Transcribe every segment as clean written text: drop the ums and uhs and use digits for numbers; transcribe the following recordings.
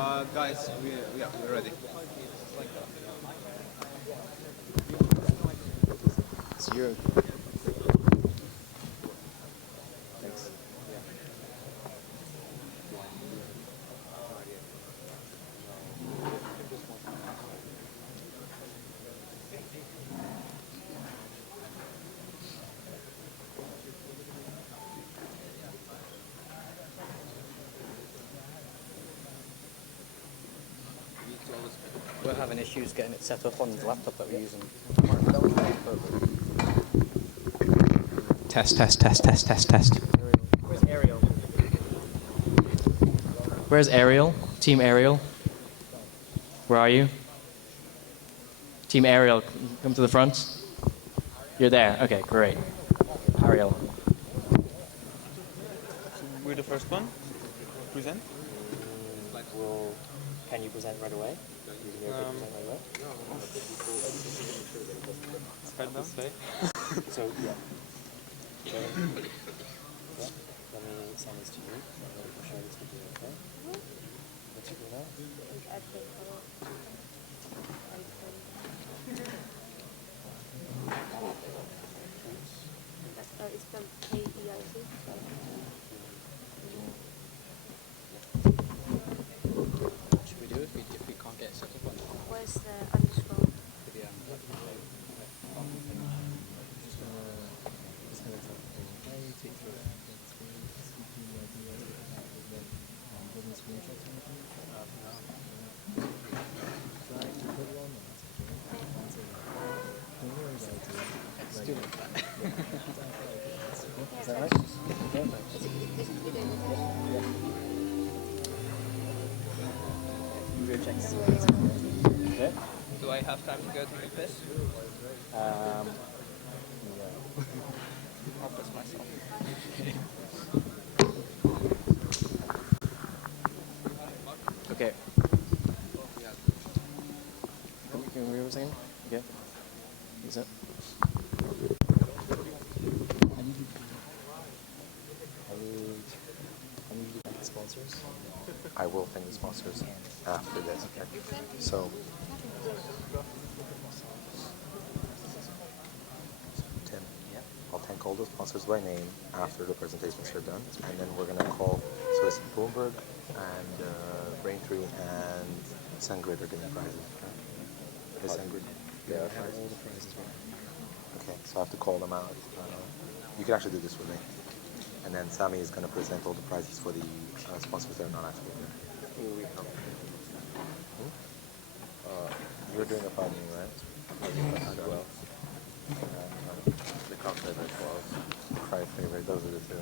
Guys, we're ready. Zero. Thanks. We're having issues getting it set up on the laptop that we're using. Test. Where's Ariel? Where's Ariel? Team Ariel? Where are you? Team Ariel, come to the front. You're there. Okay, great. Ariel. We're the first one. Present. Well, can you present right away? Present right away? It's hard to say. So, yeah. Yeah. Let me send this to you. I'll share this with you, okay? What's your email? It's spelled K-E-I-T. Should we do it if we can't get set up on it? Where's the underscore? Is that right? Yeah. Okay. Do I have time to go to the piss? No. I'll piss myself. Okay. Can we hear a second? Okay. Is it? Sponsors? I will thank the sponsors after this. Okay. So, Tim, I'll thank all the sponsors by name after the presentations are done, and then we're gonna call. So it's Bloomberg and Braintree and SendGrid are giving prizes. Okay? Is SendGrid? Yeah. Okay. So I have to call them out. You can actually do this with me. And then Sammy is going to present all the prizes for the sponsors that are not actually here. You're doing a finding, right? Well, the cup favorite was prize favorite. Those are the two.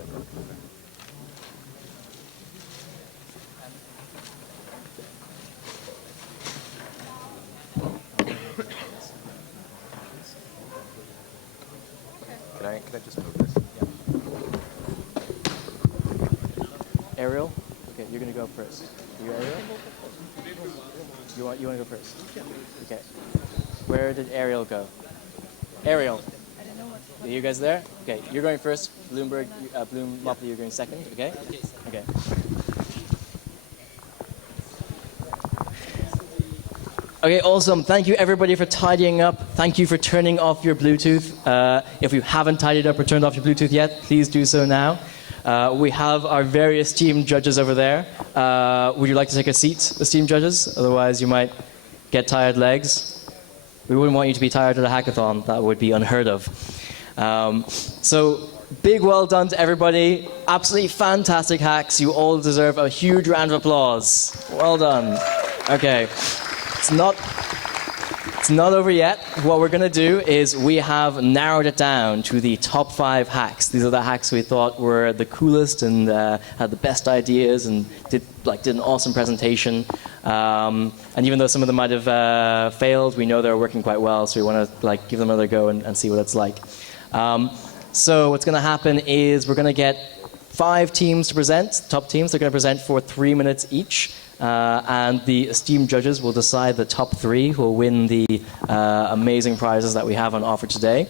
Can I just move this? Ariel? Okay, you're gonna go first. You Ariel? You want to go first? Okay. Where did Ariel go? Ariel. Are you guys there? Okay, you're going first. Bloomberg, Bloom, Mopley, you're going second. Okay. Okay. Okay, awesome. Thank you everybody for tidying up. Thank you for turning off your Bluetooth. If you haven't tidied up or turned off your Bluetooth yet, please do so now. We have our various team judges over there. Would you like to take a seat, esteemed judges? Otherwise, you might get tired legs. We wouldn't want you to be tired at a hackathon. That would be unheard of. So, big well done to everybody. Absolutely fantastic hacks. You all deserve a huge round of applause. Well done. Okay. It's not over yet. What we're going to do is we have narrowed it down to the top 5 hacks. These are the hacks we thought were the coolest and had the best ideas and did an awesome presentation. And even though some of them might have failed, we know they're working quite well, so we want to give them another go and see what it's like. So what's going to happen is we're going to get 5 teams to present, top teams. They're going to present for 3 minutes each. And the esteemed judges will decide the top 3 who will win the amazing prizes that we have on offer today.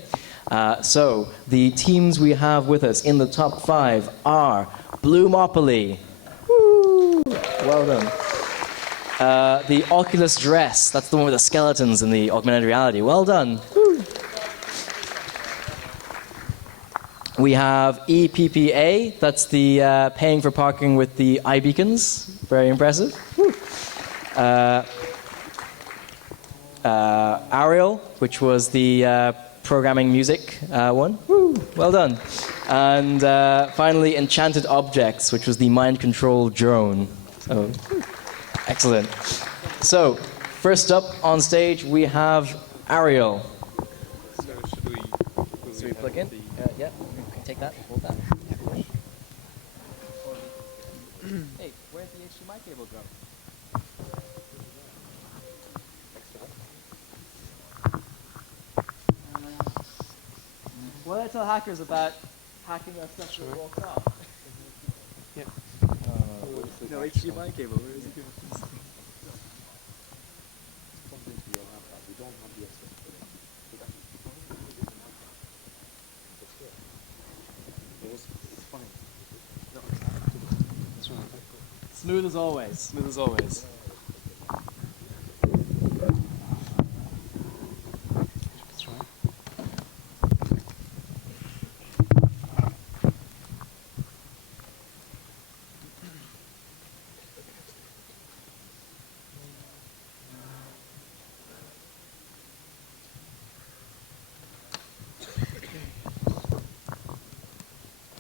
So the teams we have with us in the top 5 are Bloomopoly. Woo! Well done. The Oculus dress. That's the one with the skeletons in the augmented reality. Well done. Woo. We have EPPA. That's the paying for parking with the iBeacons. Very impressive. Woo. Ariel, which was the programming music one. Woo, well done. And finally, Enchanted Objects, which was the mind control drone. So, excellent. So, first up on stage, we have Ariel. So should we? So we plug in? Yeah, you can take that. Hold that. Hey, where'd the HDMI cable go? What did I tell hackers about hacking our stuff that walked off? Yeah. No HDMI cable. Where is it? Smooth as always. Smooth as always. Let's try.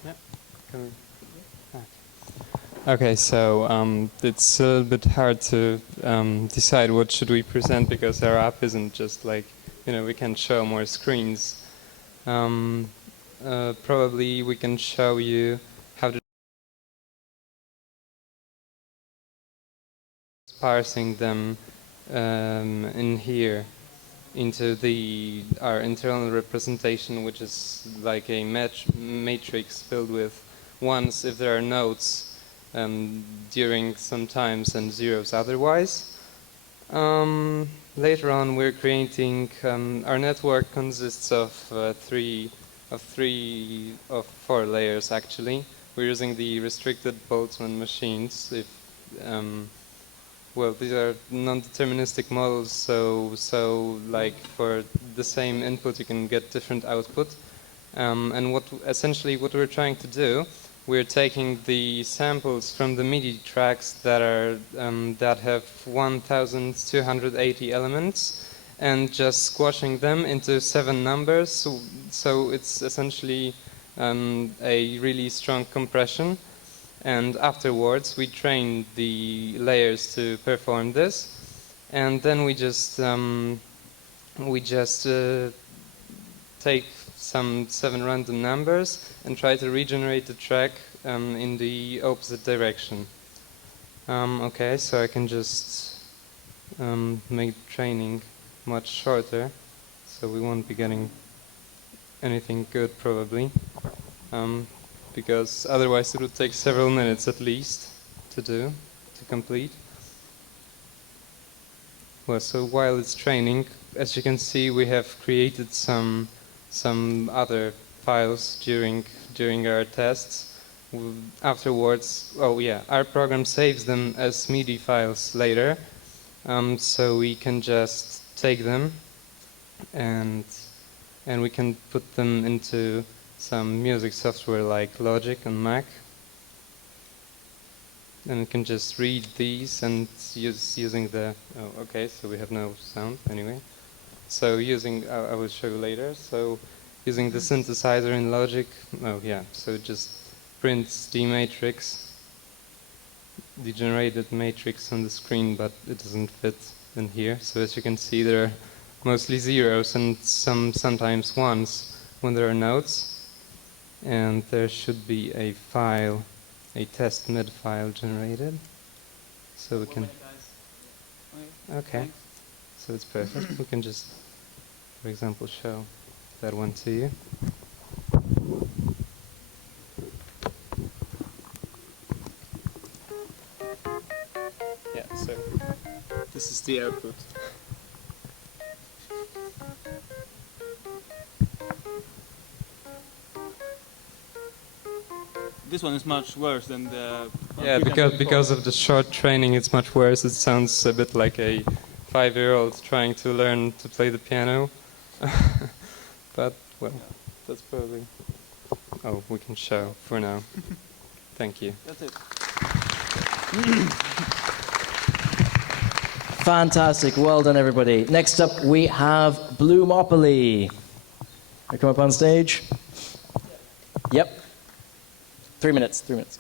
Yeah. Can we? Okay, so it's a little bit hard to decide what should we present because our app isn't just like, we can show more screens. Probably we can show you how to parsing them in here into our internal representation, which is like a matrix filled with ones if there are nodes. During some times and zeros otherwise. Later on, we're creating. Our network consists of four layers. Actually, we're using the restricted Boltzmann machines. Well, these are non-deterministic models. So like for the same input, you can get different output. And essentially what we're trying to do. We're taking the samples from the MIDI tracks that have 1,280 elements and just squashing them into 7 numbers. So it's essentially a really strong compression. And afterwards, we train the layers to perform this, and then we just take some 7 random numbers and try to regenerate the track in the opposite direction. Okay, so I can just make training much shorter, so we won't be getting anything good probably, because otherwise it would take several minutes at least to complete. Well, so while it's training, as you can see, we have created some other files during our tests. Afterwards, our program saves them as MIDI files later, so we can just take them and we can put them into some music software like Logic on Mac, and we can just read these and using the so we have no sound anyway. So I will show you later. So using the synthesizer in Logic, so it just prints the matrix, the generated matrix on the screen, but it doesn't fit in here. So as you can see, there are mostly zeros and sometimes ones when there are nodes. And there should be a file, a test mid file generated. So we can. Okay. So it's perfect. We can just, for example, show that one to you. Yeah, so this is the output. this one is much worse than the. Yeah, because of the short training, it's much worse. It sounds a bit like a 5-year-old trying to learn to play the piano. But well, that's probably. Oh, we can show for now. Thank you. That's it. Fantastic. Well done, everybody. Next up, we have Bloomopoly. You come up on stage. Yep. 3 minutes. 3 minutes.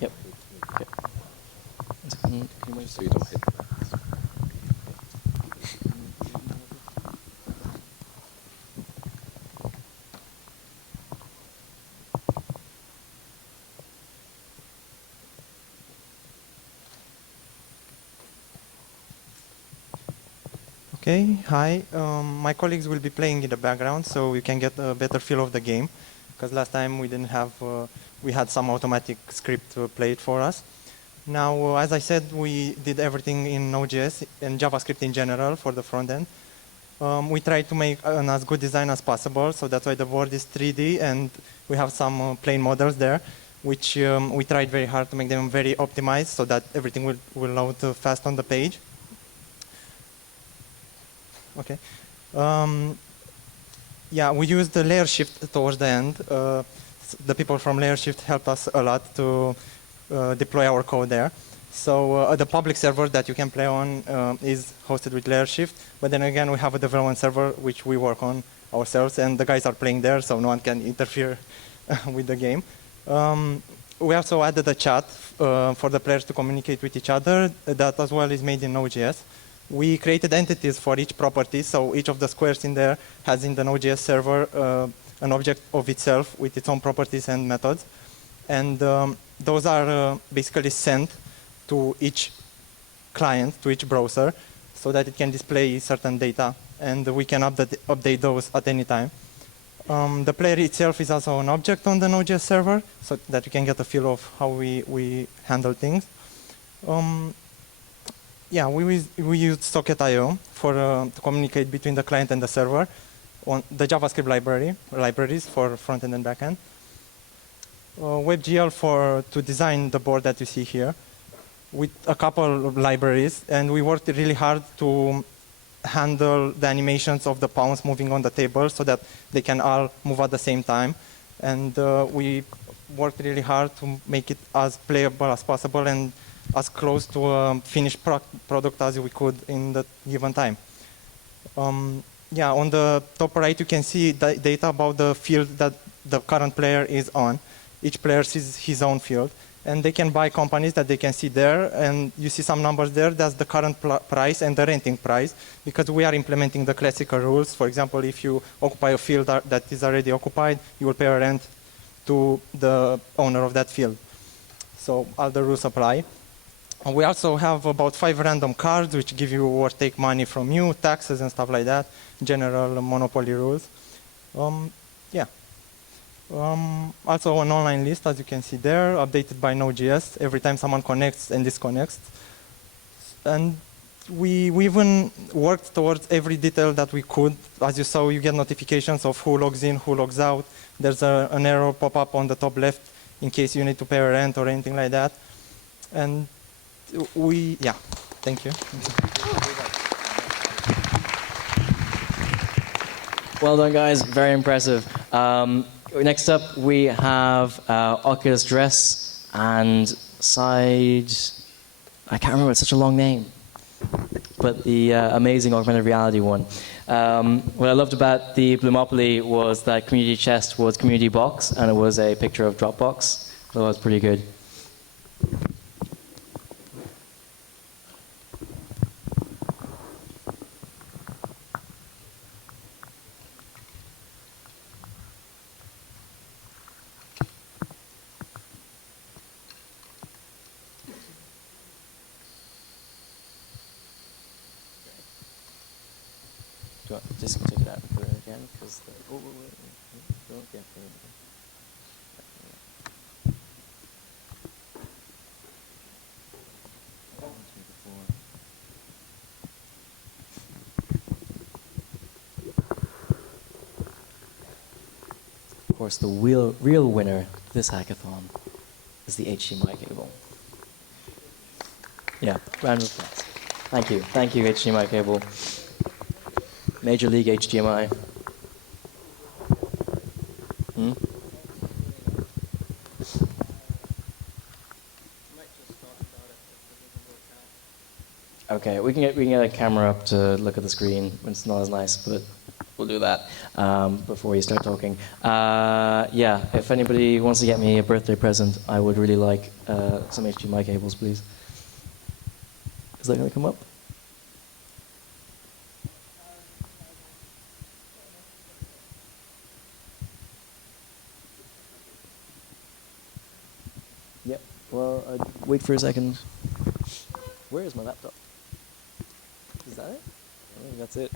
Yep. Okay. So you don't hit. Okay, hi. My colleagues will be playing in the background so you can get a better feel of the game. Because last time we didn't have, we had some automatic script play it for us. Now, as I said, we did everything in Node.js and JavaScript in general for the front end. We tried to make an as good design as possible, so that's why the board is 3D and we have some plain models there, which we tried very hard to make them very optimized so that everything will load fast on the page. Okay. Yeah, we used the layer shift towards the end. The people from layer shift helped us a lot to deploy our code there. So the public server that you can play on is hosted with layer shift. But then again, we have a development server which we work on ourselves, and the guys are playing there, so no one can interfere with the game. We also added a chat for the players to communicate with each other. That as well is made in Node.js. We created entities for each property, so each of the squares in there has in the Node.js server an object of itself with its own properties and methods. And those are basically sent to each client, to each browser, so that it can display certain data, and we can update those at any time. The player itself is also an object on the Node.js server, so that you can get a feel of how we handle things. Yeah, we used Socket.io to communicate between the client and the server on the JavaScript libraries for front-end and back-end. WebGL to design the board that you see here with a couple of libraries, and we worked really hard to handle the animations of the pawns moving on the table so that they can all move at the same time. And we worked really hard to make it as playable as possible and as close to a finished product as we could in the given time. Yeah, on the top right, you can see data about the field that the current player is on. Each player sees his own field. And they can buy companies that they can see there. And you see some numbers there. That's the current price and the renting price, because we are implementing the classical rules. For example, if you occupy a field that is already occupied, you will pay a rent to the owner of that field. So all the rules apply. And we also have about 5 random cards which give you or take money from you, taxes and stuff like that, general monopoly rules. Yeah. Also an online list, as you can see there, updated by Node.js every time someone connects and disconnects. And we even worked towards every detail that we could. As you saw, you get notifications of who logs in, who logs out. There's an error pop up on the top left in case you need to pay a rent or anything like that. And yeah, thank you. Well done, guys. Very impressive. Next up, we have Oculus Dress and Side. I can't remember. It's such a long name. But the amazing augmented reality one. What I loved about the Bloomopoly was that community chest was community box, and it was a picture of Dropbox. So it was pretty good. Just take it out and put it again, because don't get Of course, course, the real winner this hackathon is the HDMI cable. Yeah, round of applause. Thank you, HDMI cable. Major League HDMI. Hmm? Okay, we can get a camera up to look at the screen. It's not as nice, but we'll do that before you start talking. Yeah, if anybody wants to get me a birthday present, I would really like some HDMI cables, please. Is that going to come up? Yep. Well, wait for a second. Where is my laptop? Is that it? I think that's it.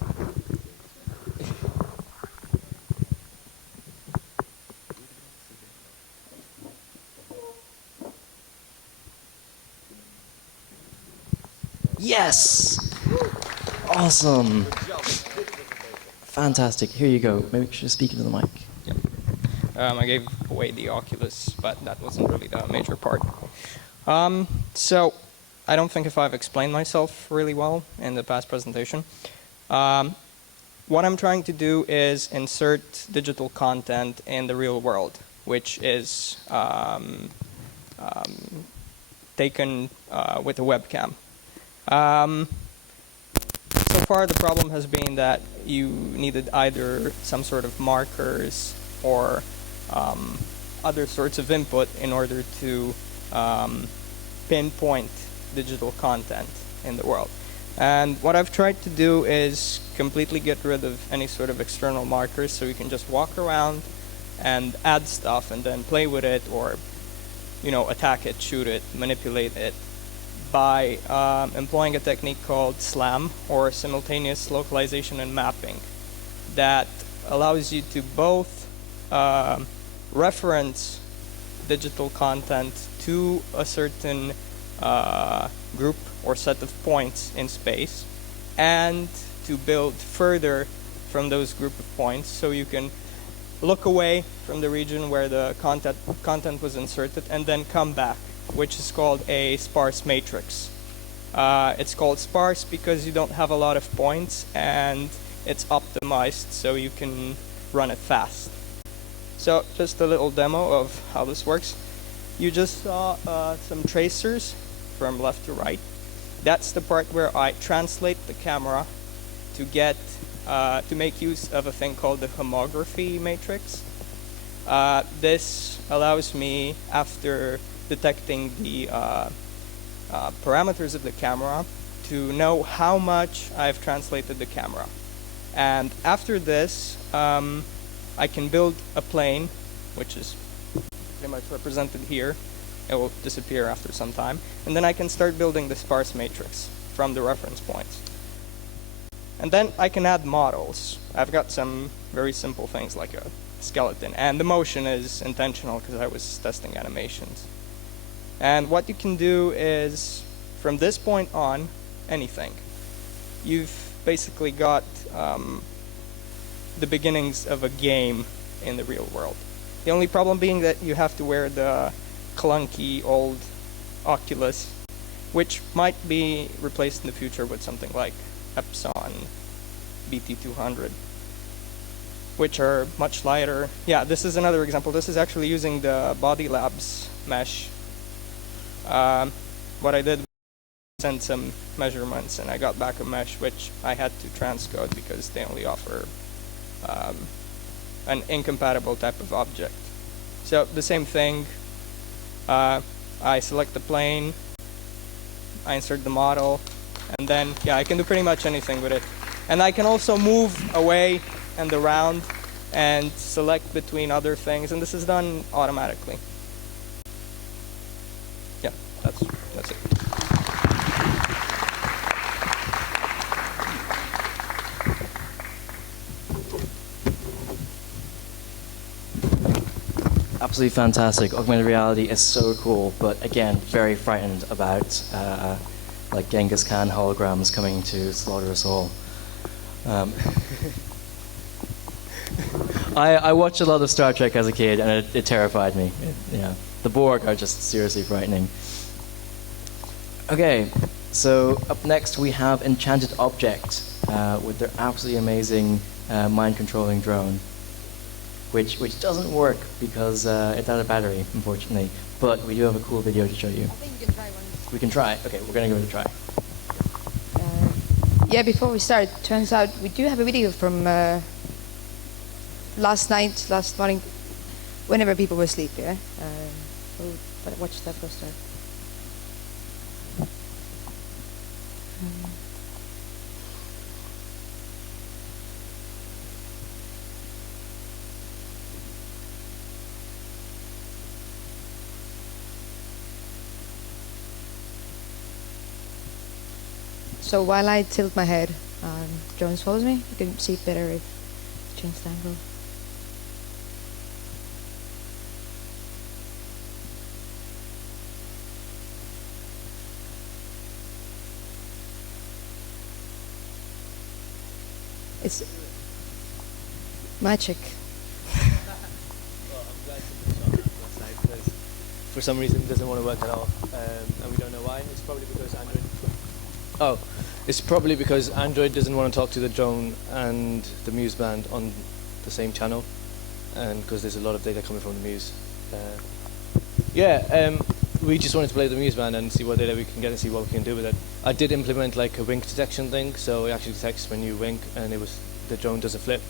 Yes! Awesome! Fantastic. Here you go. Maybe you should speak into the mic. I gave away the Oculus, but that wasn't really the major part. So, I don't think if I've explained myself really well in the past presentation. What I'm trying to do is insert digital content in the real world, which is taken with a webcam. So far, the problem has been that you needed either some sort of markers or other sorts of input in order to pinpoint digital content in the world. And what I've tried to do is completely get rid of any sort of external markers, so you can just walk around and add stuff and then play with it, or attack it, shoot it, manipulate it, by employing a technique called SLAM, or Simultaneous Localization and Mapping, that allows you to both reference digital content to a certain group or set of points in space, and to build further from those group of points, so you can look away from the region where the content was inserted and then come back, which is called a sparse matrix. It's called sparse because you don't have a lot of points, and it's optimized so you can run it fast. So just a little demo of how this works. You just saw some tracers from left to right. That's the part where I translate the camera to get to make use of a thing called the homography matrix. This allows me, after detecting the parameters of the camera, to know how much I've translated the camera. And after this, I can build a plane, which is pretty much represented here. It will disappear after some time. And then I can start building the sparse matrix from the reference points. And then I can add models. I've got some very simple things like a skeleton. And the motion is intentional because I was testing animations. And what you can do is, from this point on, anything. You've basically got the beginnings of a game in the real world. The only problem being that you have to wear the clunky old Oculus, which might be replaced in the future with something like Epson BT200, which are much lighter. Yeah, this is another example. This is actually using the Body Labs mesh. What I did was send some measurements, and I got back a mesh which I had to transcode because they only offer an incompatible type of object. So the same thing, I select the plane, I insert the model, and then, yeah, I can do pretty much anything with it. And I can also move away and around and select between other things, and this is done automatically. Yeah, that's it. Absolutely fantastic. Augmented reality is so cool, but again, very frightened about like Genghis Khan holograms coming to slaughter us all. I watched a lot of Star Trek as a kid, and it terrified me. The Borg are just seriously frightening. Okay, so up next we have Enchanted Object with their absolutely amazing mind-controlling drone, which doesn't work because it's out of battery, unfortunately. But we do have a cool video to show you. I think you can try one. We can try. Okay, we're gonna give it a try. Yeah, before we start, turns out we do have a video from last morning, whenever people were asleep, yeah? But watch that first start. So while I tilt my head, Jones follows me. You can see it better if you change the angle. It's magic. For some reason it doesn't want to work at all, and we don't know why. It's probably because Android doesn't want to talk to the drone and the Muse band on the same channel, and because there's a lot of data coming from the Muse. We just wanted to play the Muse band and see what data we can get and see what we can do with it. I did implement like a wink detection thing, so it actually detects when you wink and the drone does a flip.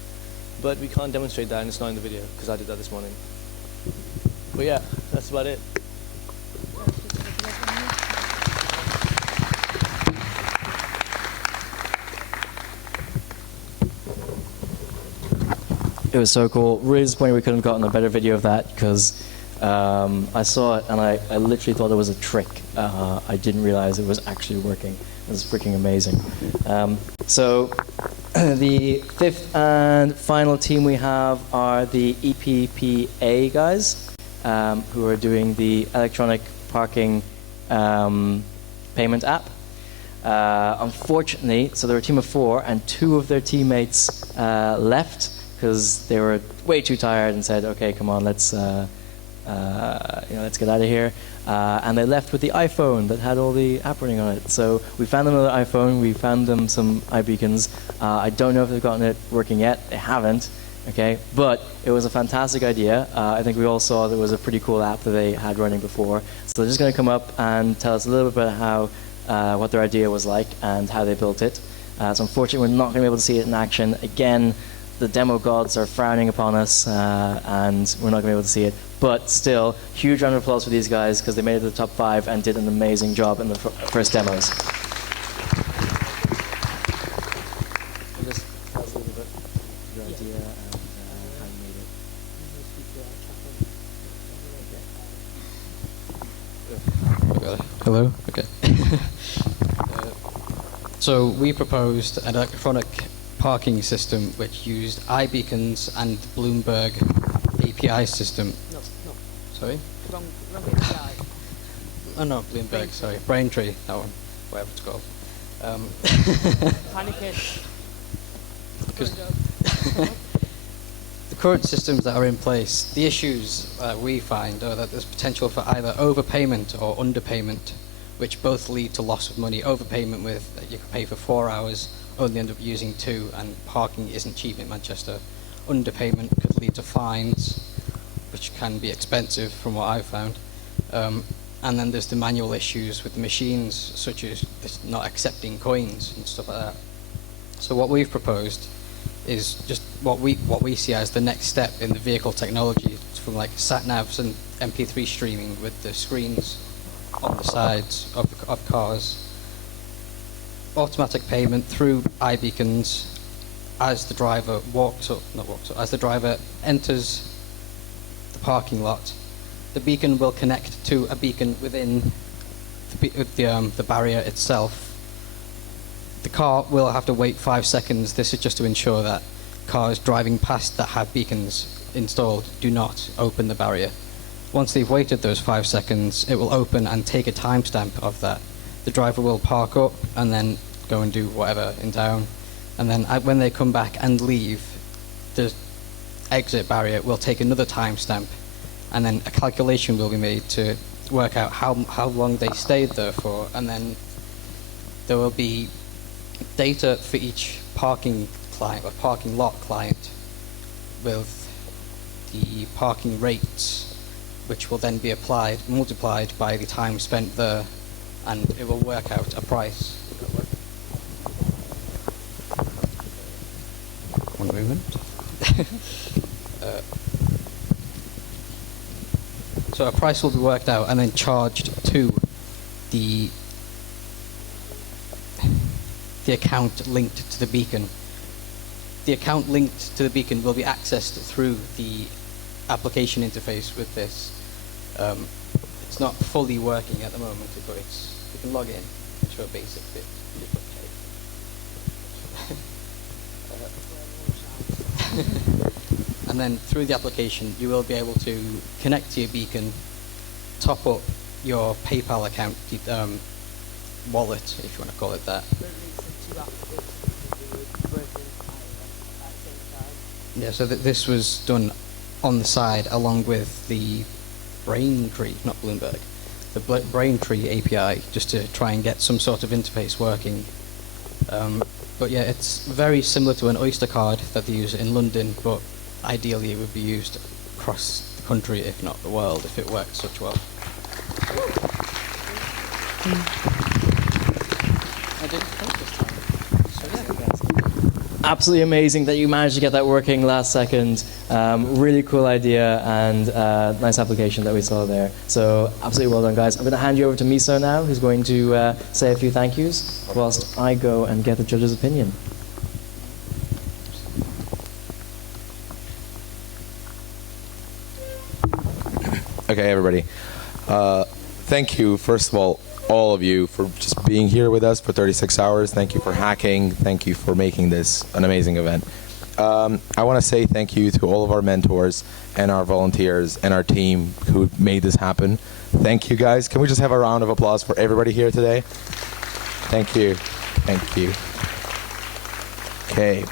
But we can't demonstrate that, and it's not in the video because I did that this morning. But yeah, that's about it. It was so cool. Really disappointed we couldn't have gotten a better video of that because I saw it and I literally thought it was a trick. I didn't realize it was actually working. It was freaking amazing. So the fifth and final team we have are the EPPA guys who are doing the electronic parking payment app. Unfortunately, so they're a team of 4 and 2 of their teammates left because they were way too tired and said, "Okay, come on, let's get out of here." And they left with the iPhone that had all the app running on it. So we found them another iPhone. We found them some iBeacons. I don't know if they've gotten it working yet. They haven't. Okay, but it was a fantastic idea. I think we all saw there was a pretty cool app that they had running before. So they're just going to come up and tell us a little bit about how what their idea was like and how they built it. So unfortunately, we're not going to be able to see it in action. Again, the demo gods are frowning upon us, and we're not going to be able to see it. But still, huge round of applause for these guys because they made it to the top 5 and did an amazing job in the first demos. Just tell us a little bit your idea and how you made it. Hello? Okay. So we proposed an electronic parking system which used iBeacons and Bloomberg API system. No. Sorry? Wrong API. Oh no, Bloomberg, sorry. Braintree, that one, whatever it's called. Panicate. Because the current systems that are in place, the issues we find are that there's potential for either overpayment or underpayment, which both lead to loss of money. Overpayment with you can pay for 4 hours, only end up using 2, and parking isn't cheap in Manchester. Underpayment could lead to fines, which can be expensive from what I've found. And then there's the manual issues with the machines, such as not accepting coins and stuff like that. So what we've proposed is just what we see as the next step in the vehicle technology, from like sat-navs and MP3 streaming with the screens on the sides of cars. Automatic payment through iBeacons as the driver as the driver enters the parking lot. The beacon will connect to a beacon within the barrier itself. The car will have to wait 5 seconds. This is just to ensure that cars driving past that have beacons installed do not open the barrier. Once they've waited those 5 seconds, it will open and take a timestamp of that. The driver will park up and then go and do whatever in town. And then when they come back and leave, the exit barrier, we'll take another timestamp, and then a calculation will be made to work out how long they stayed there for, and then there will be data for each parking client or parking lot client with the parking rates, which will then be multiplied by the time spent there, and it will work out a price. One moment. So a price will be worked out and then charged to the account linked to the beacon. The account linked to the beacon will be accessed through the application interface with this. It's not fully working at the moment, but you can log in to a basic bit. And then through the application, you will be able to connect to your beacon, top up your PayPal account wallet, if you want to call it that. Yeah, so this was done on the side along with the Braintree, not Bloomberg, the Braintree API, just to try and get some sort of interface working. But yeah, it's very similar to an Oyster card that they use in London, but ideally it would be used across the country, if not the world, if it works such well. I didn't think this time. So yeah. Absolutely amazing that you managed to get that working last second. Really cool idea and nice application that we saw there. So absolutely well done, guys. I'm going to hand you over to Miso now, who's going to say a few thank yous whilst I go and get the judge's opinion. Okay, everybody. Thank you, first of all of you, for just being here with us for 36 hours. Thank you for hacking. Thank you for making this an amazing event. I want to say thank you to all of our mentors and our volunteers and our team who made this happen. Thank you, guys. Can we just have a round of applause for everybody here today? Thank you. Thank you. Okay.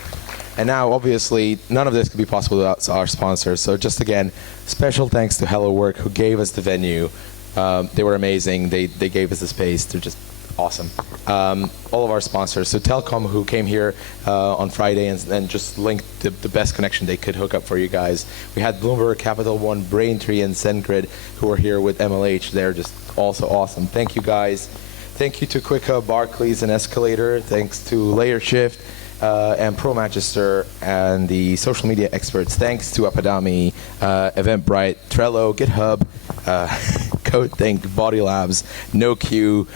And now, obviously, none of this could be possible without our sponsors. So just again, special thanks to Hello Work, who gave us the venue. They were amazing. They gave us the space. They're just awesome. All of our sponsors. So Telcom, who came here on Friday and just linked the best connection they could hook up for you guys. We had Bloomberg, Capital One, Braintree, and SendGrid, who were here with MLH. They're just also awesome. Thank you, guys. Thank you to QuickHub, Barclays, and Escalator. Thanks to Layershift and ProMagister and the social media experts. Thanks to Apadami, Eventbrite, Trello, GitHub, CodeThink, Body Labs, NoQ,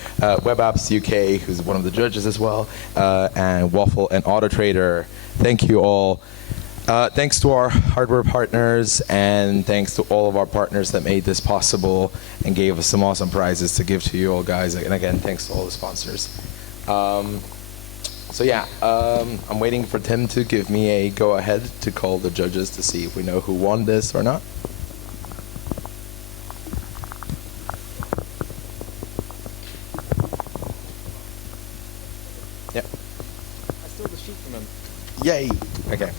Web Apps UK, who's one of the judges as well, and Waffle and AutoTrader. Thank you all. Thanks to our hardware partners, and thanks to all of our partners that made this possible and gave us some awesome prizes to give to you all, guys. And again, thanks to all the sponsors. So yeah, I'm waiting for Tim to give me a go-ahead to call the judges to see if we know who won this or not. Yep. I stole the sheet from him. Yay! Okay.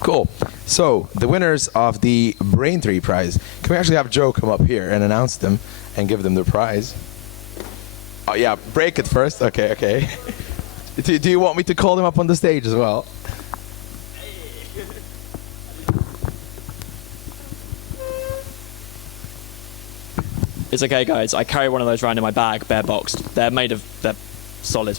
Cool. So the winners of the Braintree prize. Can we actually have Joe come up here and announce them and give them the prize? Oh yeah, break it first. Okay, okay. Do you want me to call them up on the stage as well? It's okay, guys. I carry one of those around in my bag, bare boxed. They're solid.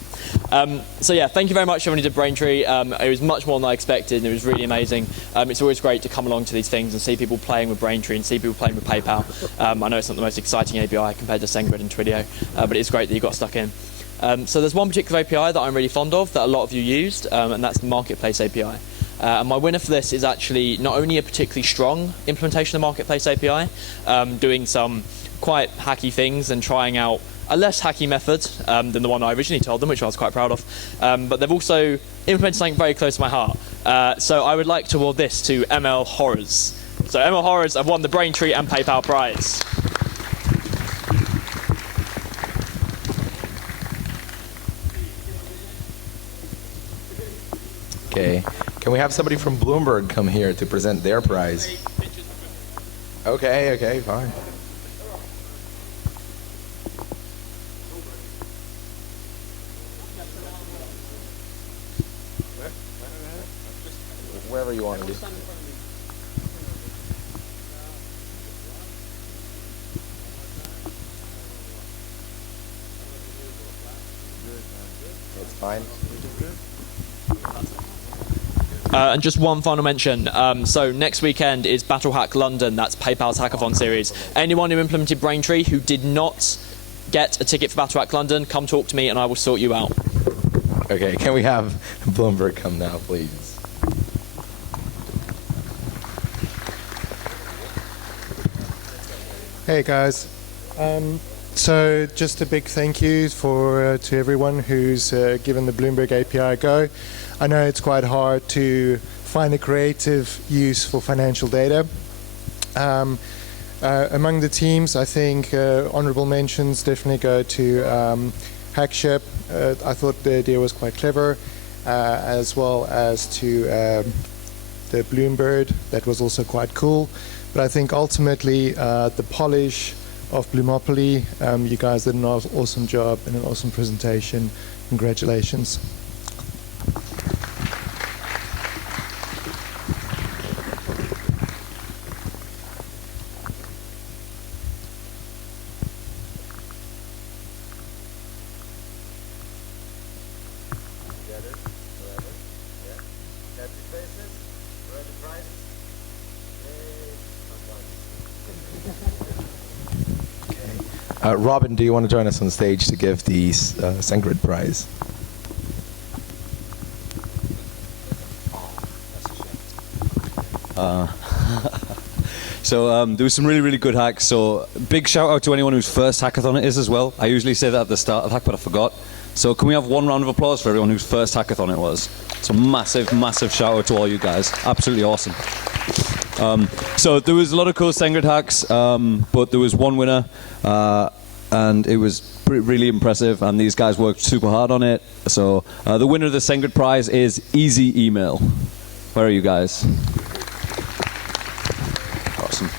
So yeah, thank you very much everyone who did Braintree. It was much more than I expected, and it was really amazing. It's always great to come along to these things and see people playing with Braintree and see people playing with PayPal. I know it's not the most exciting API compared to SendGrid and Twidio, but it's great that you got stuck in. So there's one particular API that I'm really fond of that a lot of you used, and that's the Marketplace API. And my winner for this is actually not only a particularly strong implementation of the Marketplace API, doing some quite hacky things and trying out a less hacky method than the one I originally told them, which I was quite proud of. But they've also implemented something very close to my heart. So I would like to award this to ML Horrors. So ML Horrors have won the Braintree and PayPal prize. Okay. Can we have somebody from Bloomberg come here to present their prize? Okay, fine. Wherever you want to be. That's fine. And just one final mention. So next weekend is Battle Hack London. That's PayPal's hackathon series. Anyone who implemented Braintree who did not get a ticket for Battle Hack London, come talk to me and I will sort you out. Okay, can we have Bloomberg come now, please? Hey guys. So just a big thank you to everyone who's given the Bloomberg API a go. I know it's quite hard to find a creative use for financial data. Among the teams, I think honorable mentions definitely go to Hackship. I thought the idea was quite clever, as well as to the Bloomberg. That was also quite cool. But I think ultimately the polish of Bloomopoly, you guys did an awesome job and an awesome presentation. Congratulations. Robin, do you want to join us on stage to give the SendGrid prize? So there was some really, really good hacks. So big shout out to anyone whose first hackathon it is as well. I usually say that at the start of the hack, but I forgot. So can we have one round of applause for everyone whose first hackathon it was? So massive, massive shout out to all you guys. Absolutely awesome. So there was a lot of cool SendGrid hacks, but there was one winner, and it was really impressive, and these guys worked super hard on it. So the winner of the SendGrid prize is Easy Email. Where are you guys? Awesome.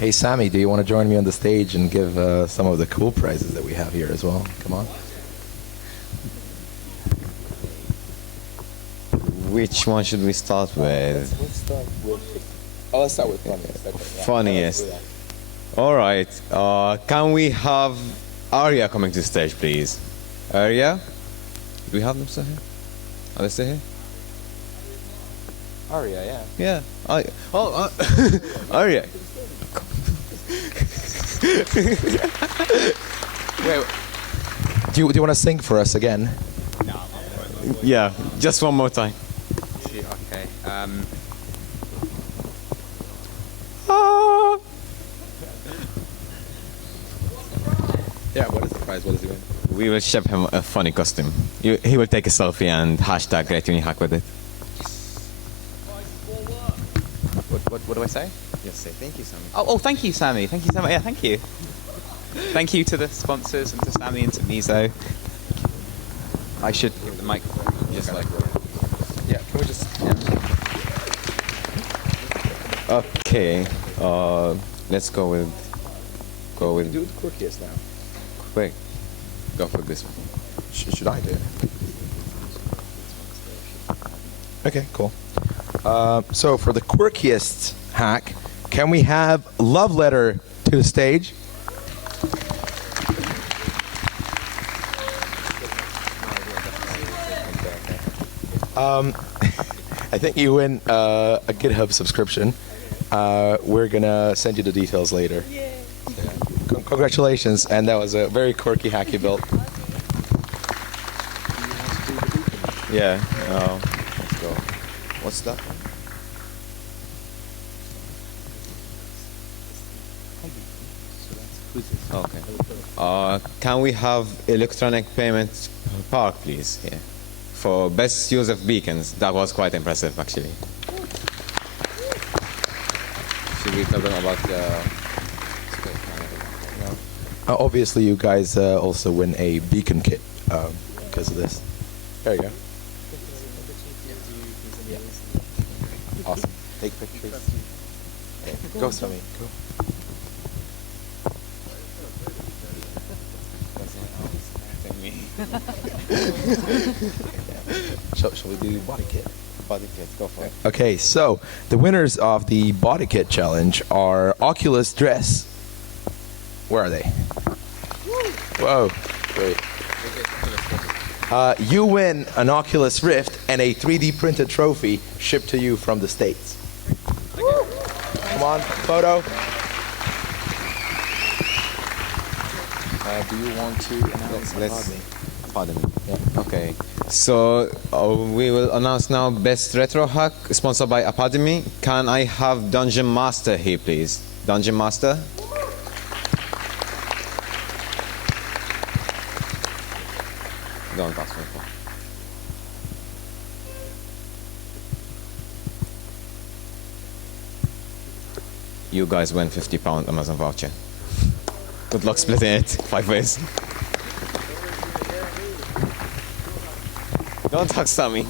Hey, Sammy, do you want to join me on the stage and give some of the cool prizes that we have here as well? Come on. Which one should we start with? Let's start with... Oh, let's start with funniest. Okay, yeah. Funniest. All right. Can we have Arya coming to the stage, please? Arya? Do we have them still here? Are they still here? Arya, yeah. Yeah. Arya. Wait, do you want to sing for us again? No. Yeah, just one more time. Okay. Yeah, what is the prize? What does he win? We will ship him a funny costume. He will take a selfie and hashtag Great Uni Hack with it. What do I say? Yes, say thank you, Sammy. Oh, thank you, Sammy. Thank you, Sammy. Yeah, thank you. Thank you to the sponsors and to Sammy and to Mizo. I should give the microphone. Just like. Yeah, can we just... Yeah. Okay. Let's go with... Do the quirkiest now. Quick. Go for this one. Should I do it? Okay, cool. So for the quirkiest hack, can we have Love Letter to the stage? I think you win a GitHub subscription. We're gonna send you the details later. Yeah. Congratulations, and that was a very quirky hack you built. Yeah. Let's go. What's that one? Okay. Can we have electronic payment park, please? Yeah. For best use of beacons. That was quite impressive, actually. Should we tell them about the... Obviously, you guys also win a beacon kit because of this. There you go. Awesome. Take a picture, please. Yeah. Go, Sammy. Go. Shall we do body kit? Body kit, go for it. Okay, so the winners of the body kit challenge are Oculus Dress. Where are they? Whoa, great. You win an Oculus Rift and a 3D printed trophy shipped to you from the States. Come on, photo. Do you want to announce? Pardon me. Yeah. Okay. So we will announce now Best Retro Hack, sponsored by Apodemy. Can I have Dungeon Master here, please? Dungeon Master. Don't ask me for. You guys win £50 Amazon voucher. Good luck splitting it 5 ways. Don't talk Sammy.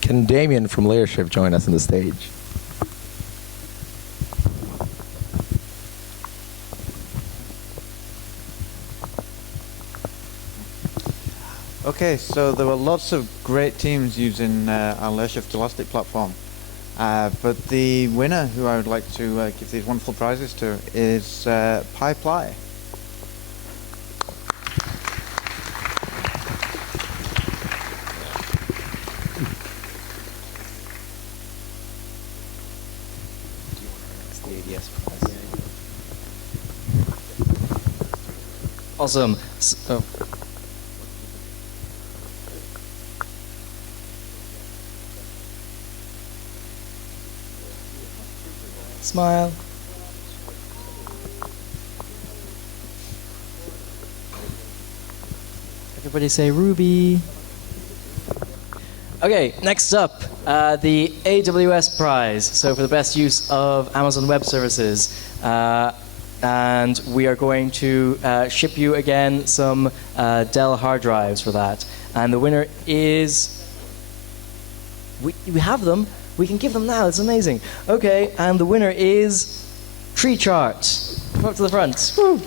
Can Damien from Layership join us on the stage? Okay, so there were lots of great teams using our Layership Elastic platform. But the winner, who I would like to give these wonderful prizes to, is PyPly. Awesome. Smile. Everybody say Ruby. Okay, next up, the AWS Prize. So for the best use of Amazon Web Services. And we are going to ship you again some Dell hard drives for that. And the winner is... We have them. We can give them now. It's amazing. Okay, and the winner is Tree Chart. Come up to the front. Woo.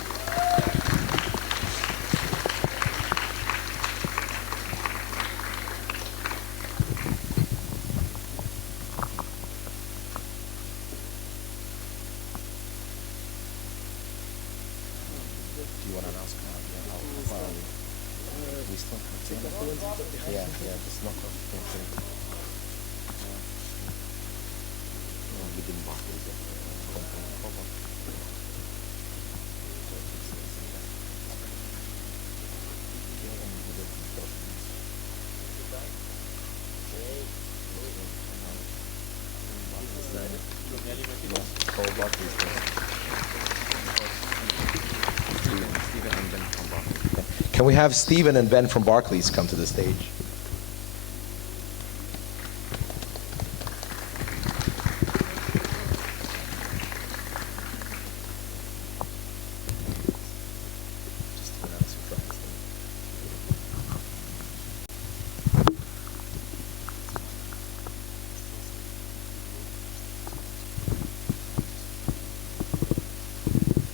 Can we have Stephen and Ben from Barclays come to the stage?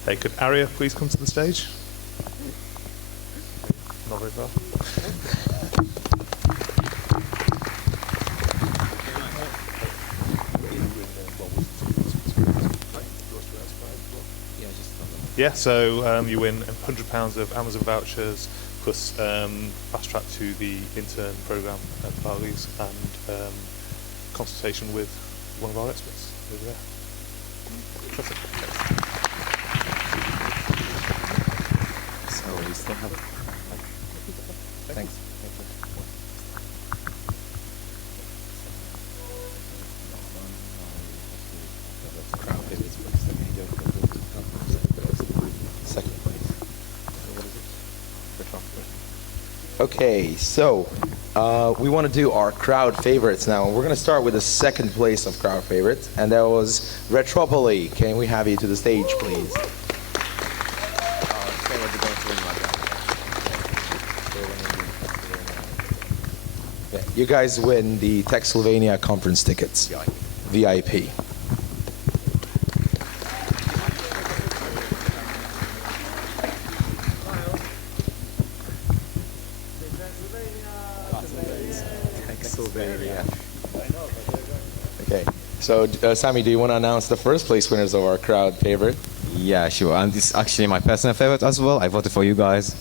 Hey, could Aria please come to the stage? Not very far. Yeah, so you win £100 of Amazon vouchers plus fast track to the intern program at Barclays and consultation with one of our experts over there. That's it. So we still have Thanks. Second place. Okay, so we want to do our crowd favorites now. We're going to start with the second place of crowd favorites, and that was Retropoly. Can we have you to the stage, please? Yeah, you guys win the Techsylvania conference tickets, VIP. Okay, so Sami, do you want to announce the first place winners of our crowd favorite? Yeah, sure. And this is actually my personal favorite as well. I voted for you guys.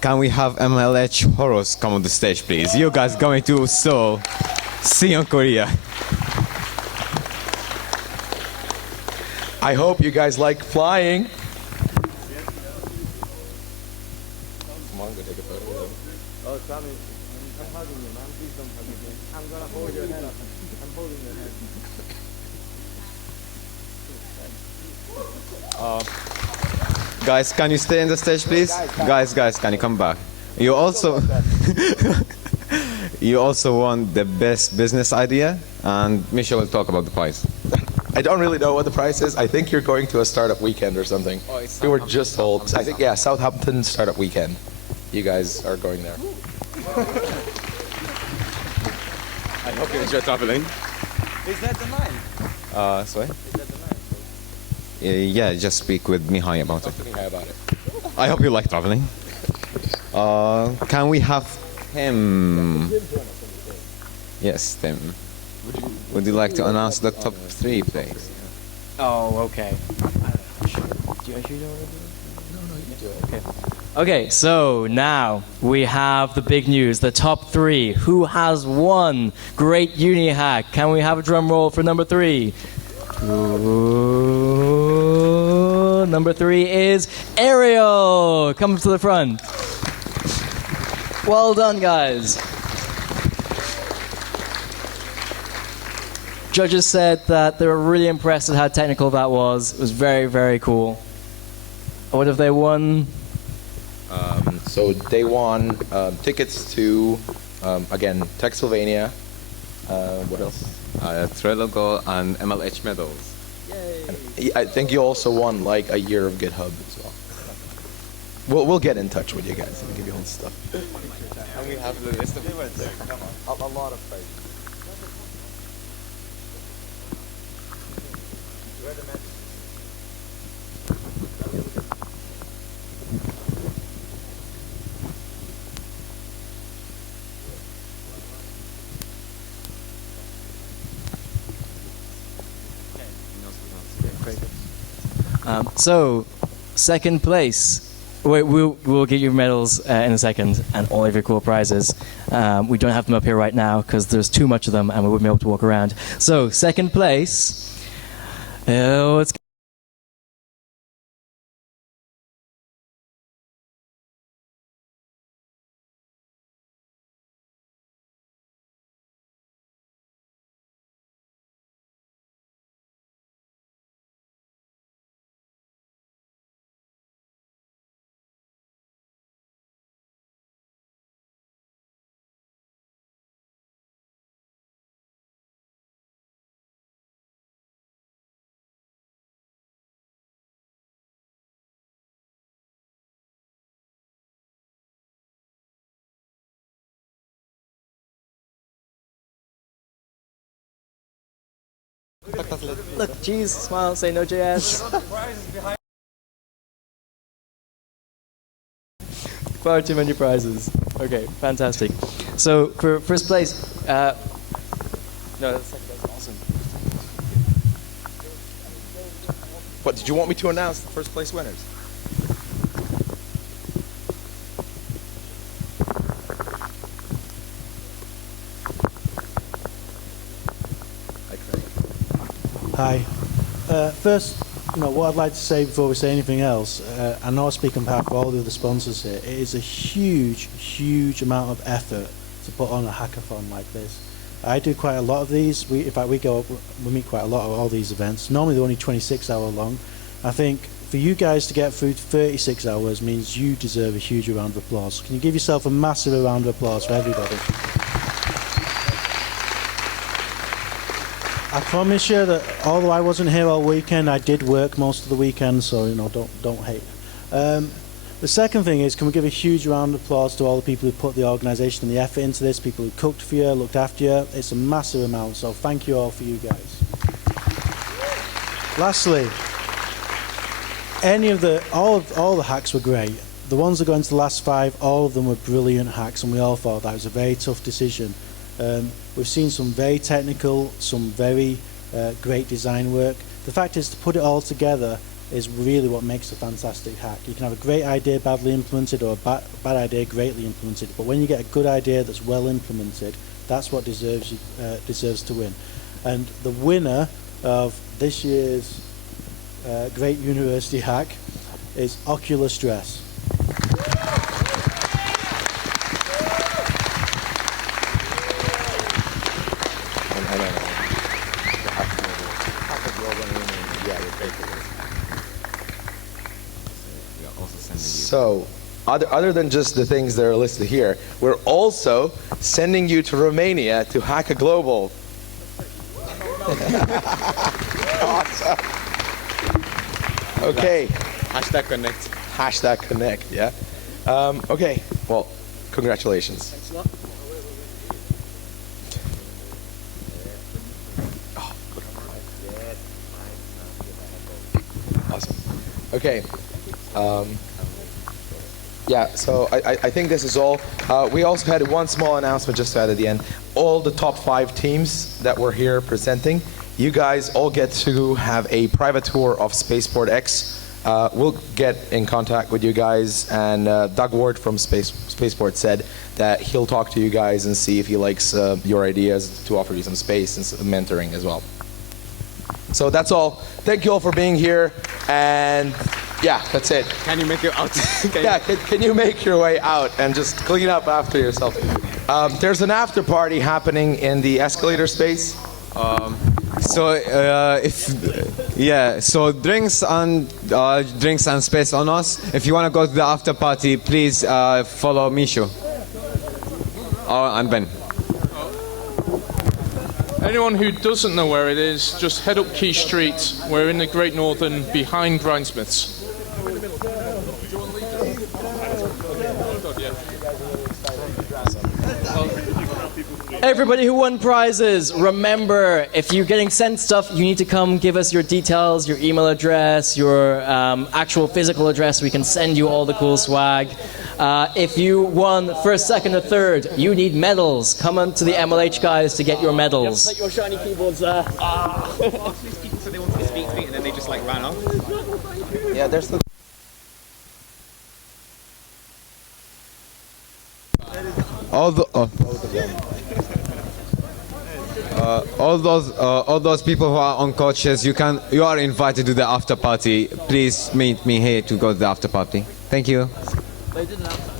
Can we have MLH Horus come on the stage, please? You guys going to Seoul, Seoul, Korea. I hope you guys like flying. Come on, go take a photo. Oh, Sammy, I'm hugging you, man. Please don't hug me. I'm gonna hold your head up. I'm holding your head. Guys, can you stay on the stage, please? Guys, can you come back? You also, you also won the best business idea, and Misha will talk about the prize. I don't really know what the price is. I think you're going to a startup weekend or something. Oh, it's we were just told. I think, yeah, Southampton startup weekend. You guys are going there. I hope you enjoy traveling. Is that the line? Sorry? Yeah, just speak with Mihai about it. I hope you like traveling. Can we have him? Yes, Tim. Would you like to announce the top 3, please? Oh, okay. Do you actually know what to do? Okay. Okay, so now we have the big news, the top 3. Who has won Great Uni Hack? Can we have a drum roll for number 3? Ooh, number 3 is Ariel. Come to the front. Well done, guys. Judges said that they were really impressed at how technical that was. It was very, very cool. What have they won? So they won tickets to, again, Techsylvania. What else? Trello Gold and MLH medals. Yay. I think you also won like a year of GitHub as well. We'll get in touch with you guys and give you all the stuff. And we have the list of events. Come on. A lot of prizes. So, second place. We'll get you medals in a second and all of your cool prizes. We don't have them up here right now because there's too much of them and we wouldn't be able to walk around. So, second place. It's Look, geez, smile, say no JS. Far too many prizes. Okay, fantastic. So for first place, no, that's second place. Awesome. What, did you want me to announce the first place winners? Hi. First what I'd like to say before we say anything else, I know I speak on behalf of all the other sponsors here, it is a huge, huge amount of effort to put on a hackathon like this. I do quite a lot of these. We meet quite a lot of all these events. Normally they're only 26 hours long. I think for you guys to get through 36 hours means you deserve a huge round of applause. Can you give yourself a massive round of applause for everybody? I promise you that although I wasn't here all weekend, I did work most of the weekend, so don't hate. The second thing is, can we give a huge round of applause to all the people who put the organisation and the effort into this, people who cooked for you, looked after you. It's a massive amount, so thank you all for you guys. Lastly, all the hacks were great. The ones that got into the last 5, all of them were brilliant hacks, and we all thought that was a very tough decision. We've seen some very technical, some very great design work. The fact is, to put it all together is really what makes a fantastic hack. You can have a great idea badly implemented, or a bad idea greatly implemented, but when you get a good idea that's well implemented, that's what deserves to win. And the winner of this year's Great University Hack is Ocular Stress. So, other than just the things that are listed here, we're also sending you to Romania to hack a global. Awesome. Okay. Hashtag connect. Hashtag connect, yeah. Okay, well, congratulations. Thanks a lot. Awesome. Okay. Yeah, so I think this is all. We also had one small announcement just to add at the end. All the top 5 teams that were here presenting, you guys all get to have a private tour of Spaceport X. We'll get in contact with you guys, and Doug Ward from Spaceport said that he'll talk to you guys and see if he likes your ideas to offer you some space and some mentoring as well. So that's all. Thank you all for being here, and yeah, that's it. Can you make it out? Can you make your way out and just clean up after yourself? There's an after party happening in the escalator space. So drinks and space on us. If you want to go to the after party, please follow Mishu and Ben. Anyone who doesn't know where it is, just head up Key Street. We're in the Great Northern, behind Grindsmiths. Everybody who won prizes, remember, if you're getting sent stuff, you need to come give us your details, your email address, your actual physical address. We can send you all the cool swag. If you won first, second, or third, you need medals. Come on to the MLH guys to get your medals. Take your shiny keyboards there. People said they wanted to speak to me and then they just like ran off. Yeah, there's the. All those people who are on coaches, you are invited to the after party. Please meet me here to go to the after party. Thank you. They didn't have